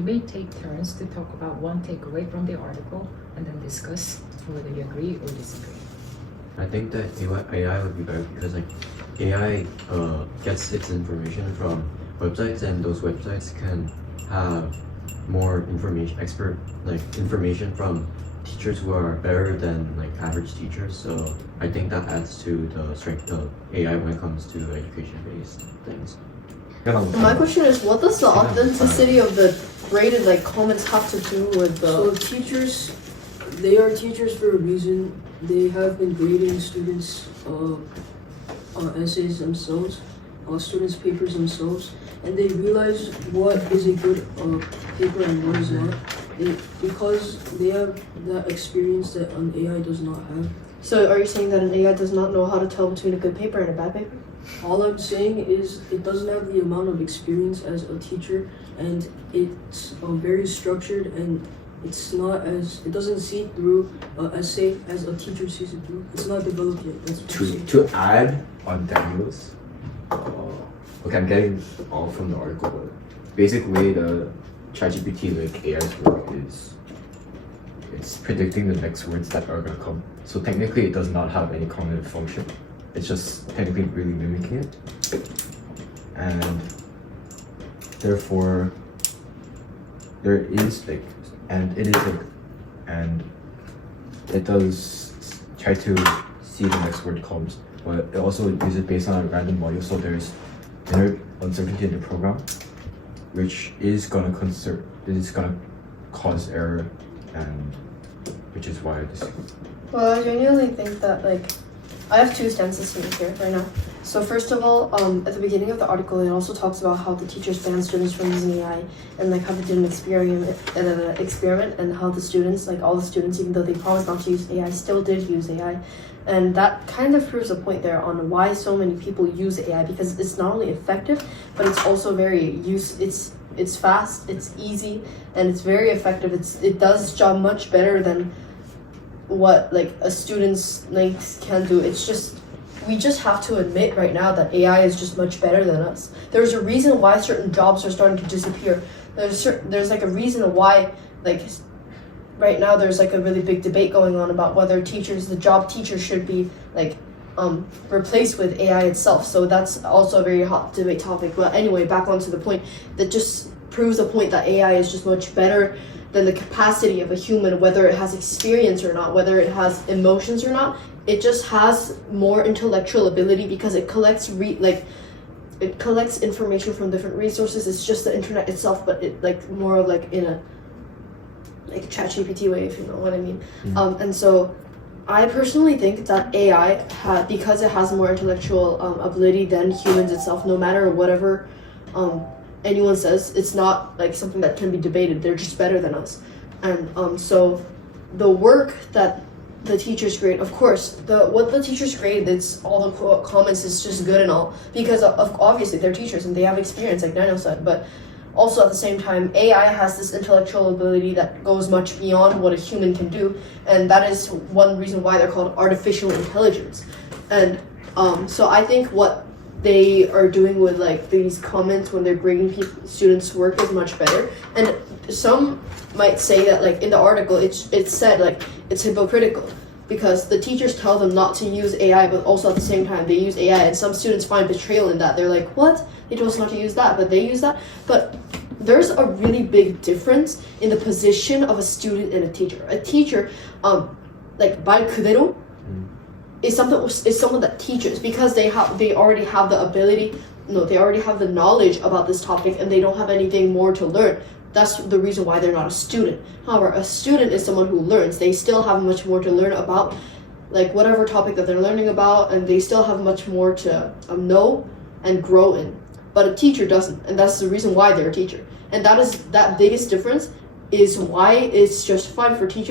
We may take turns to talk about one takeaway from the article and then discuss whether you agree or disagree. I think that AI would be better because AI gets its information from websites, and those websites can have more information, information from teachers who are better than average teachers. So I think that adds to the strength of AI when it comes to education-based things. My question is, what does the authenticity of the graded comments have to do with the... So teachers, they are teachers for a reason. They have been grading students' essays themselves, students' papers themselves, and they realize what is a good paper and what is not. Because they have that experience that an AI does not have. So are you saying that an AI does not know how to tell between a good paper and a bad paper? All I'm saying is it doesn't have the amount of experience as a teacher, and it's very structured, and it doesn't see through an essay as a teacher sees it through. It's not developed yet. That's what I'm saying. To add on Daniel's, okay, I'm getting all from the article, but basically the ChatGPT AI's work is it's predicting the next words that are gonna come. So technically it does not have any cognitive function. It's just technically really mimicking it. And therefore there is and it does try to see the next word comes, but it also uses based on a random module, so there's inner uncertainty in the program, which is gonna cause error, and which is why I disagree. Well, I genuinely think that I have two stances here right now. So first of all, at the beginning of the article, it also talks about how the teachers banned students from using AI, and how they did an experiment, and how the students, all the students, even though they promised not to use AI, still did use AI. And that kind of proves a point there on why so many people use AI, because it's not only effective, but it's also it's fast, it's easy, and it's very effective. It does its job much better than what a student's can do. We just have to admit right now that AI is just much better than us. There's a reason why certain jobs are starting to disappear. There's a reason why right now there's a really big debate going on about whether the job teacher should be replaced with AI itself. So that's also a very hot debate topic. But anyway, back onto the point, that just proves the point that AI is just much better than the capacity of a human, whether it has experience or not, whether it has emotions or not. It just has more intellectual ability because it collects information from different resources. It's just the internet itself, but it more of in a ChatGPT way, if you know what I mean. Mm-hmm. And so I personally think that AI, because it has more intellectual ability than humans itself, no matter whatever anyone says, it's not something that can be debated. They're just better than us. And so the work that the teachers grade, of course, what the teachers grade, it's all the comments is just good and all, because obviously they're teachers and they have experience, like Daniel said, but also at the same time, AI has this intellectual ability that goes much beyond what a human can do, and that is one reason why they're called artificial intelligence. And so I think what they are doing with these comments when they're grading students' work is much better. And some might say that in the article it's said it's hypocritical, because the teachers tell them not to use AI, but also at the same time they use AI, and some students find betrayal in that. They're like, what? They told us not to use that, but they use that. But there's a really big difference in the position of a student and a teacher. A teacher, 말 그대로, is someone that teaches, because they already have the ability. No, they already have the knowledge about this topic, and they don't have anything more to learn. That's the reason why they're not a student. However, a student is someone who learns. They still have much more to learn about, whatever topic that they're learning about, and they still have much more to know and grow in. But a teacher doesn't, and that's the reason why they're a teacher. And that biggest difference is why it's justified for teachers